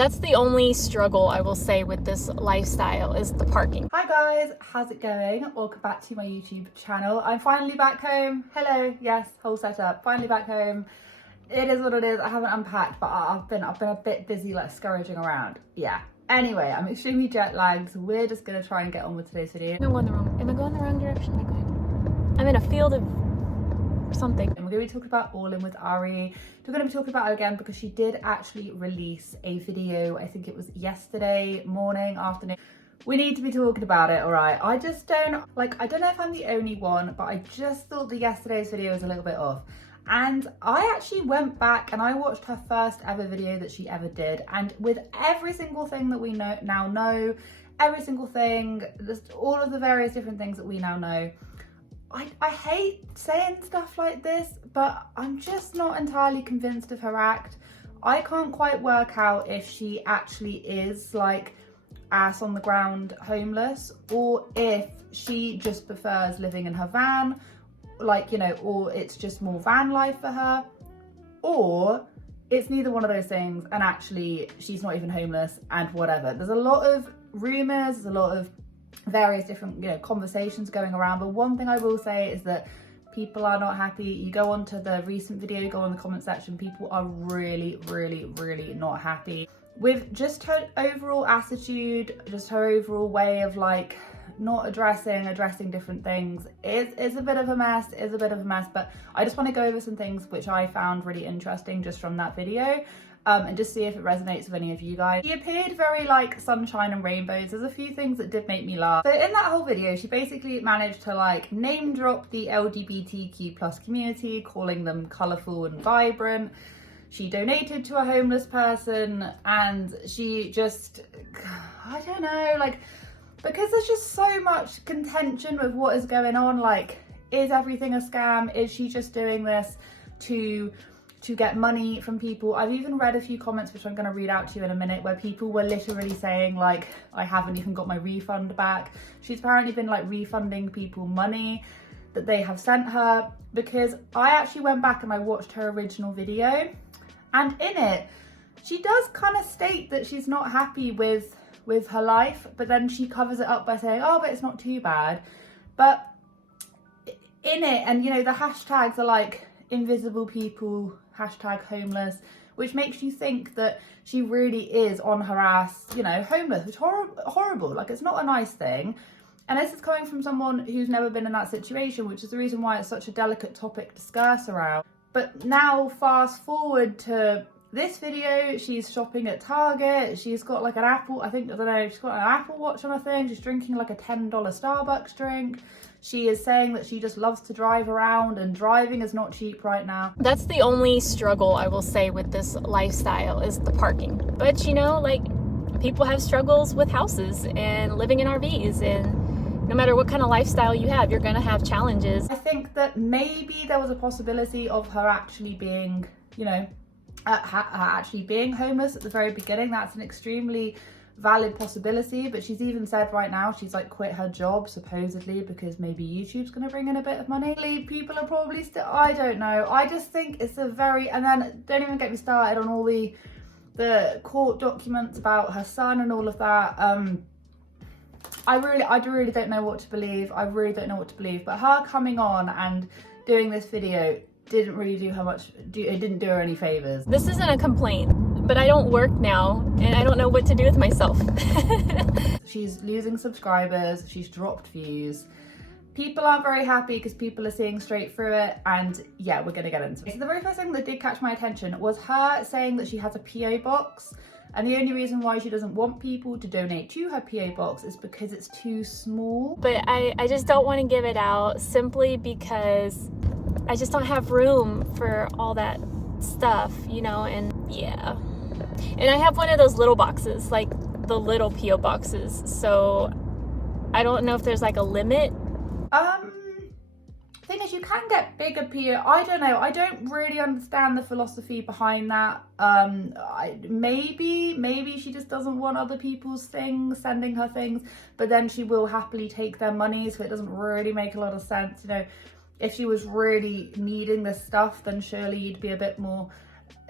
That's the only struggle I will say with this lifestyle is the parking. Hi guys, how's it going? Welcome back to my YouTube channel. I'm finally back home. Hello, yes, whole setup. Finally back home. It is what it is. I haven't unpacked, but I've been a bit busy like scurrying around. Yeah. Anyway, I'm extremely jet lagged, so we're just gonna try and get on with today's video. Am I going the wrong direction? I'm in a field of something. And we're going to be talking about ALLinWithAri. We're going to be talking about her again because she did actually release a video. I think it was yesterday morning, afternoon. We need to be talking about it, all right? I just don't, I don't know if I'm the only one, but I just thought that yesterday's video was a little bit off. And I actually went back and I watched her first ever video that she ever did. And with every single thing that we now know, every single thing, just all of the various different things that we now know, I hate saying stuff like this, but I'm just not entirely convinced of her act. I can't quite work out if she actually is like ass on the ground homeless, or if she just prefers living in her van, like, you know, or it's just more van life for her, or it's neither one of those things and actually she's not even homeless and whatever. There's a lot of rumors, there's a lot of various different, you know, conversations going around, but one thing I will say is that people are not happy. You go onto the recent video, go in the comment section, people are really not happy with just her overall attitude, just her overall way of like not addressing different things. It's a bit of a mess, but I just want to go over some things which I found really interesting just from that video. And just see if it resonates with any of you guys. She appeared very like sunshine and rainbows. There's a few things that did make me laugh. So in that whole video, she basically managed to like name drop the LGBTQ+ community, calling them colourful and vibrant. She donated to a homeless person, and she just, I don't know, like, because there's just so much contention with what is going on. Like, is everything a scam? Is she just doing this to get money from people? I've even read a few comments, which I'm going to read out to you in a minute, where people were literally saying like, I haven't even got my refund back. She's apparently been like refunding people money that they have sent her, because I actually went back and I watched her original video, and in it she does kind of state that she's not happy with her life, but then she covers it up by saying, oh, but it's not too bad. But in it, and you know, the hashtags are like invisible people, hashtag homeless, which makes you think that she really is on her ass, you know, homeless, which is horrible. Like, it's not a nice thing. And this is coming from someone who's never been in that situation, which is the reason why it's such a delicate topic to discuss around. But now fast forward to this video, she's shopping at Target. She's got like an Apple, I don't know, she's got an Apple Watch on her thing. She's drinking like a $10 Starbucks drink. She is saying that she just loves to drive around, and driving is not cheap right now. That's the only struggle I will say with this lifestyle is the parking. But you know, like, people have struggles with houses and living in RVs, and no matter what kind of lifestyle you have, you're gonna have challenges. I think that maybe there was a possibility of her actually being, you know, actually being homeless at the very beginning. That's an extremely valid possibility, but she's even said right now she's like quit her job supposedly because maybe YouTube's going to bring in a bit of money. People are probably still, I don't know, I just think it's a very, and then don't even get me started on all the court documents about her son and all of that. I really don't know what to believe. I really don't know what to believe, but her coming on and doing this video didn't really do her much, it didn't do her any favors. This isn't a complaint, but I don't work now and I don't know what to do with myself. She's losing subscribers, she's dropped views. People aren't very happy because people are seeing straight through it, and yeah, we're gonna get into it. So the very first thing that did catch my attention was her saying that she has a PO box, and the only reason why she doesn't want people to donate to her PO box is because it's too small. But I just don't want to give it out simply because I just don't have room for all that stuff, you know, and yeah. And I have one of those little boxes, like the little PO boxes, so I don't know if there's like a limit. Thing is, you can get bigger PO. I don't know. I don't really understand the philosophy behind that. Maybe she just doesn't want other people's things sending her things, but then she will happily take their money, so it doesn't really make a lot of sense. You know, if she was really needing this stuff, then surely you'd be a bit more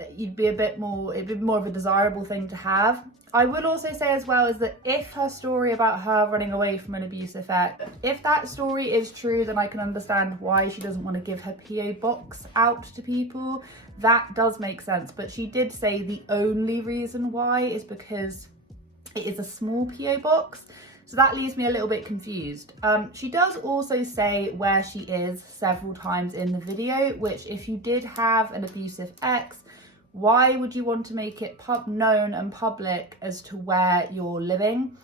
it'd be more of a desirable thing to have. I would also say as well is that if her story about her running away from an abusive ex, if that story is true, then I can understand why she doesn't want to give her PO box out to people. That does make sense. But she did say the only reason why is because it is a small PO box. So that leaves me a little bit confused. She does also say where she is several times in the video, which if you did have an abusive ex, why would you want to make it known and public as to where you're living?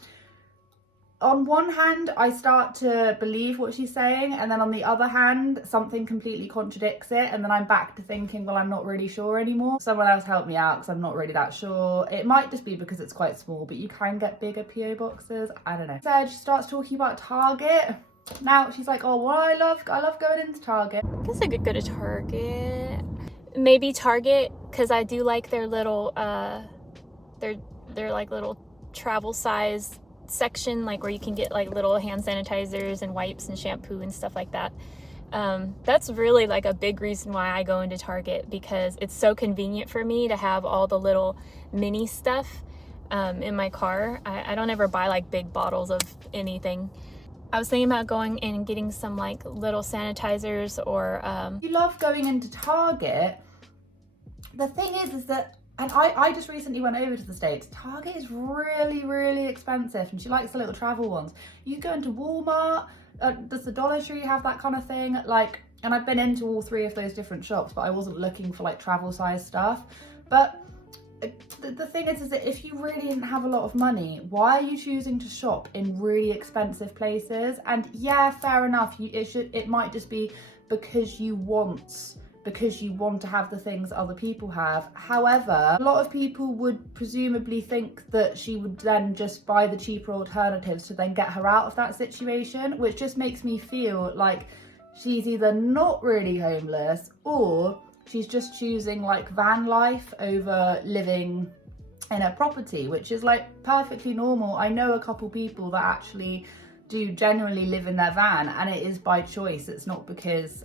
On one hand, I start to believe what she's saying, and then on the other hand, something completely contradicts it, and then I'm back to thinking, well, I'm not really sure anymore. Someone else help me out, because I'm not really that sure. It might just be because it's quite small, but you can get bigger PO boxes. I don't know. So she starts talking about Target. Now she's like, oh, well, I love going into Target. I guess I could go to Target. Maybe Target, because I do like their little, their like little travel size section, like where you can get like little hand sanitizers and wipes and shampoo and stuff like that. That's really like a big reason why I go into Target, because it's so convenient for me to have all the little mini stuff in my car. I don't ever buy like big bottles of anything. I was thinking about going in and getting some like little sanitizers or You love going into Target. The thing is that, and I just recently went over to the States. Target is really, really expensive, and she likes the little travel ones. You go into Walmart, does the Dollar Tree have that kind of thing? Like, and I've been into all three of those different shops, but I wasn't looking for like travel size stuff. But the thing is that if you really didn't have a lot of money, why are you choosing to shop in really expensive places? And yeah, fair enough, it might just be because you want to have the things other people have. However, a lot of people would presumably think that she would then just buy the cheaper alternatives to then get her out of that situation, which just makes me feel like she's either not really homeless or she's just choosing like van life over living in a property, which is like perfectly normal. I know a couple people that actually do genuinely live in their van, and it is by choice. It's not because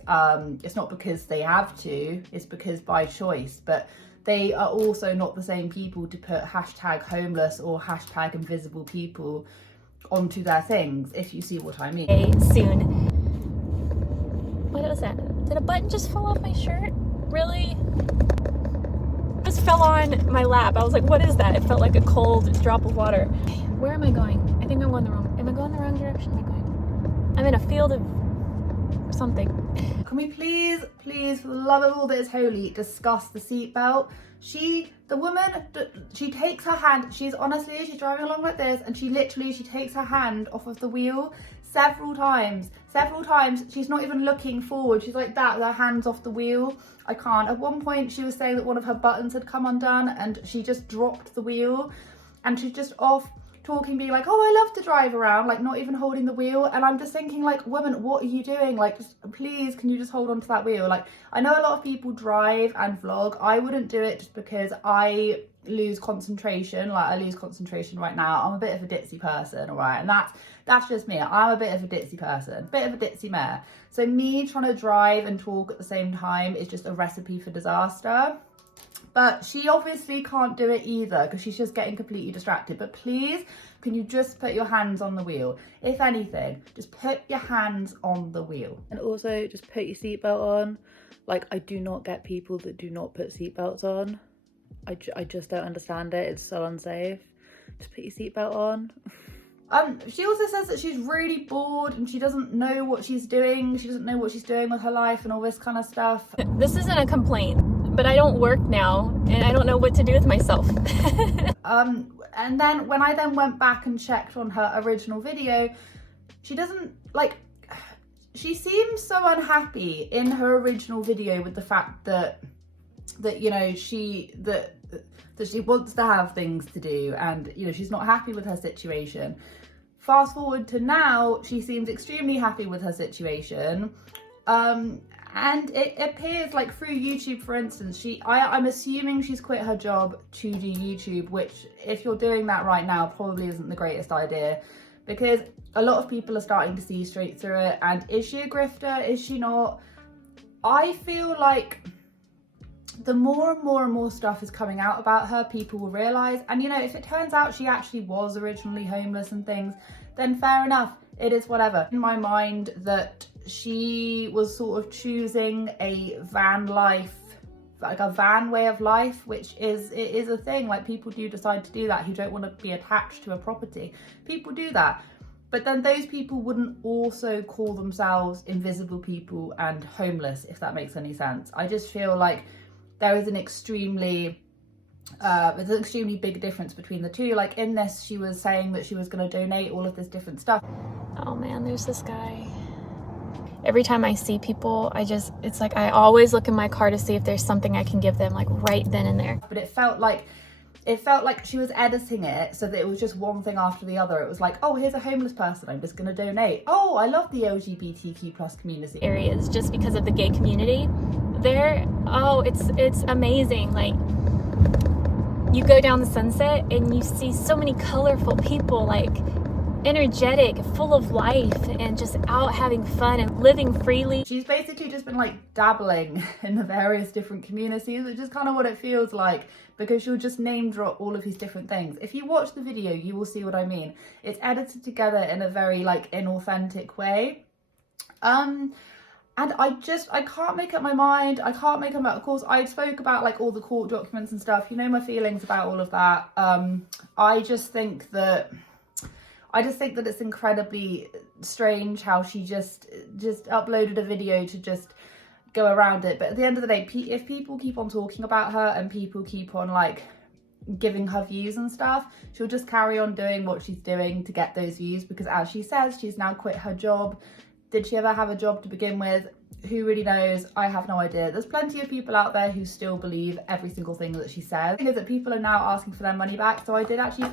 they have to, it's because by choice. But they are also not the same people to put hashtag homeless or hashtag invisible people onto their things, if you see what I mean. Okay, soon. What was that? Did a button just fall off my shirt? Really? It just fell on my lap. I was like, what is that? It felt like a cold drop of water. Where am I going? I think I'm going the wrong. Am I going the wrong direction? Am I going? I'm in a field of something. Can we please, for the love of all that is holy, discuss the seatbelt? The woman, she takes her hand, she's driving along like this, and she takes her hand off of the wheel several times. She's not even looking forward. She's like that with her hands off the wheel. I can't. At one point she was saying that one of her buttons had come undone and she just dropped the wheel, and she's just off talking, being like, oh, I love to drive around, like not even holding the wheel. And I'm just thinking, like, woman, what are you doing? Like, just please, can you just hold on to that wheel? Like, I know a lot of people drive and vlog. I wouldn't do it just because I lose concentration. Like, I lose concentration right now. I'm a bit of a ditzy person, all right? And that's just me. I'm a bit of a ditzy person, bit of a ditzy mare. So me trying to drive and talk at the same time is just a recipe for disaster. But she obviously can't do it either because she's just getting completely distracted. But please, can you just put your hands on the wheel? If anything, just put your hands on the wheel. And also just put your seatbelt on. Like, I do not get people that do not put seatbelts on. I just don't understand it. It's so unsafe. Just put your seatbelt on. She also says that she's really bored and she doesn't know what she's doing. She doesn't know what she's doing with her life and all this kind of stuff. This isn't a complaint, but I don't work now and I don't know what to do with myself. And then when I went back and checked on her original video, she doesn't, like, she seems so unhappy in her original video with the fact that you know, that she wants to have things to do, and you know, she's not happy with her situation. Fast forward to now, she seems extremely happy with her situation. And it appears like through YouTube, for instance, I'm assuming she's quit her job to do YouTube, which if you're doing that right now probably isn't the greatest idea, because a lot of people are starting to see straight through it. And is she a grifter? Is she not? I feel like the more and more and more stuff is coming out about her, people will realise. And you know, if it turns out she actually was originally homeless and things, then fair enough, it is whatever. In my mind, that she was sort of choosing a van life, like a van way of life, which it is a thing. Like, people do decide to do that who don't want to be attached to a property. People do that. But then those people wouldn't also call themselves invisible people and homeless, if that makes any sense. I just feel like there is an extremely big difference between the two. Like, in this, she was saying that she was going to donate all of this different stuff. Oh man, there's this guy. Every time I see people, it's like I always look in my car to see if there's something I can give them, like right then and there. But it felt like she was editing it so that it was just one thing after the other. It was like, oh, here's a homeless person, I'm just going to donate. Oh, I love the LGBTQ plus community. Areas, just because of the gay community there. Oh, it's amazing. Like, you go down the Sunset and you see so many colorful people, like energetic, full of life, and just out having fun and living freely. She's basically just been like dabbling in the various different communities, which is kind of what it feels like, because she'll just name drop all of these different things. If you watch the video, you will see what I mean. It's edited together in a very like inauthentic way. And I can't make up my mind. I can't make up, of course, I spoke about like all the court documents and stuff. You know my feelings about all of that. I just think that it's incredibly strange how she just uploaded a video to just go around it. But at the end of the day, if people keep on talking about her and people keep on like giving her views and stuff, she'll just carry on doing what she's doing to get those views, because as she says, she's now quit her job. Did she ever have a job to begin with? Who really knows? I have no idea. There's plenty of people out there who still believe every single thing that she says. The thing is that people are now asking for their money back. So I did actually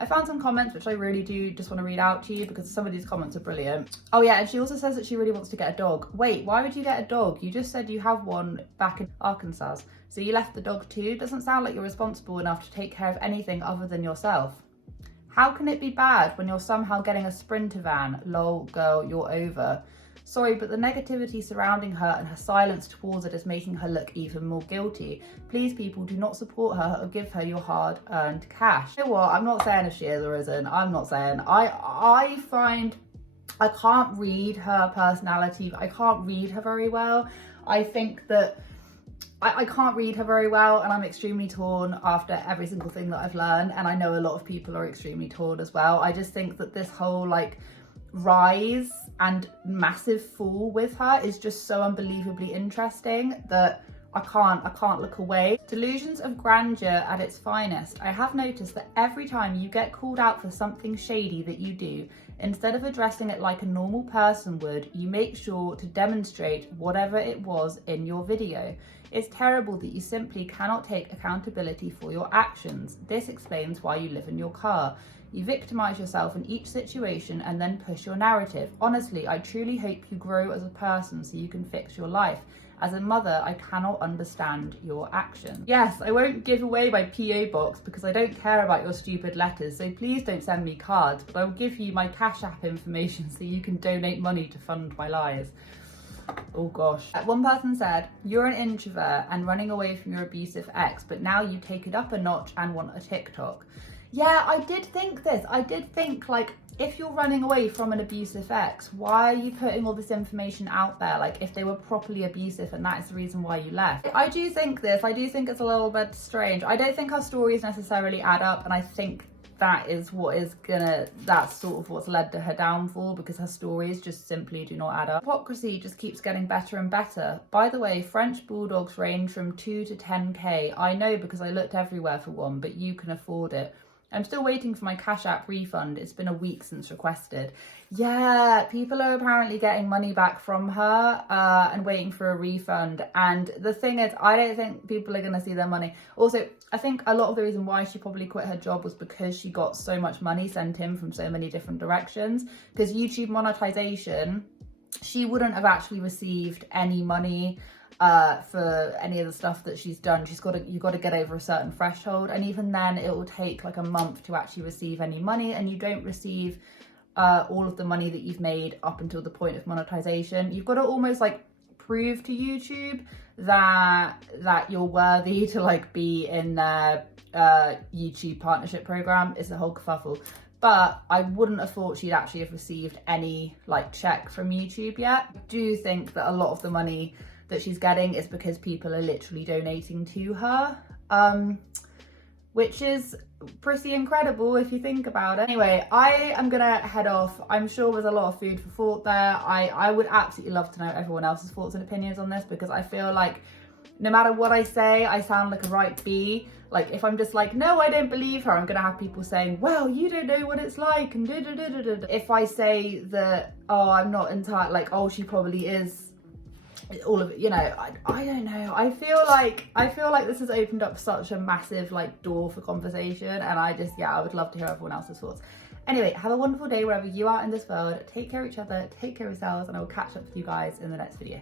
I found some comments which I really do just want to read out to you, because some of these comments are brilliant. Oh yeah, and she also says that she really wants to get a dog. Wait, why would you get a dog? You just said you have one back in Arkansas. So you left the dog too? Doesn't sound like you're responsible enough to take care of anything other than yourself. How can it be bad when you're somehow getting a Sprinter van? Lol, girl, you're over. Sorry, but the negativity surrounding her and her silence towards it is making her look even more guilty. Please, people, do not support her or give her your hard-earned cash. You know what? I'm not saying if she is or isn't. I'm not saying. I find I can't read her personality. I can't read her very well. I think that I can't read her very well, and I'm extremely torn after every single thing that I've learned, and I know a lot of people are extremely torn as well. I just think that this whole like rise and massive fall with her is just so unbelievably interesting that I can't look away. Delusions of grandeur at its finest. I have noticed that every time you get called out for something shady that you do, instead of addressing it like a normal person would, you make sure to demonstrate whatever it was in your video. It's terrible that you simply cannot take accountability for your actions. This explains why you live in your car. You victimize yourself in each situation and then push your narrative. Honestly, I truly hope you grow as a person so you can fix your life. As a mother, I cannot understand your actions. Yes, I won't give away my PO box because I don't care about your stupid letters, so please don't send me cards, but I will give you my Cash App information so you can donate money to fund my lies. Oh gosh. One person said, you're an introvert and running away from your abusive ex, but now you take it up a notch and want a TikTok. Yeah, I did think this. I did think, like, if you're running away from an abusive ex, why are you putting all this information out there? Like, if they were properly abusive and that is the reason why you left. I do think this. I do think it's a little bit strange. I don't think her stories necessarily add up, and I think that's sort of what's led to her downfall, because her stories just simply do not add up. Hypocrisy just keeps getting better and better. By the way, French bulldogs range from 2 to 10k. I know because I looked everywhere for one, but you can afford it. I'm still waiting for my Cash App refund. It's been a week since requested. Yeah, people are apparently getting money back from her and waiting for a refund. And the thing is, I don't think people are going to see their money. Also, I think a lot of the reason why she probably quit her job was because she got so much money sent in from so many different directions. Because YouTube monetization, she wouldn't have actually received any money for any of the stuff that she's done. You've got to get over a certain threshold, and even then it will take like a month to actually receive any money, and you don't receive all of the money that you've made up until the point of monetization. You've got to almost like prove to YouTube that you're worthy to like be in their YouTube partnership program. It's a whole kerfuffle. But I wouldn't have thought she'd actually have received any like check from YouTube yet. I do think that a lot of the money that she's getting is because people are literally donating to her, which is pretty incredible if you think about it. Anyway, I am gonna head off. I'm sure there's a lot of food for thought there. I would absolutely love to know everyone else's thoughts and opinions on this, because I feel like no matter what I say, I sound like a right bee. Like if I'm just like, no, I don't believe her, I'm gonna have people saying, well, you don't know what it's like, and da da da da da. If I say that, oh, I'm not entirely, like, oh, she probably is, all of it, you know, I don't know. I feel like this has opened up such a massive like door for conversation, and I would love to hear everyone else's thoughts. Anyway, have a wonderful day wherever you are in this world. Take care of each other, take care of yourselves, and I will catch up with you guys in the next video.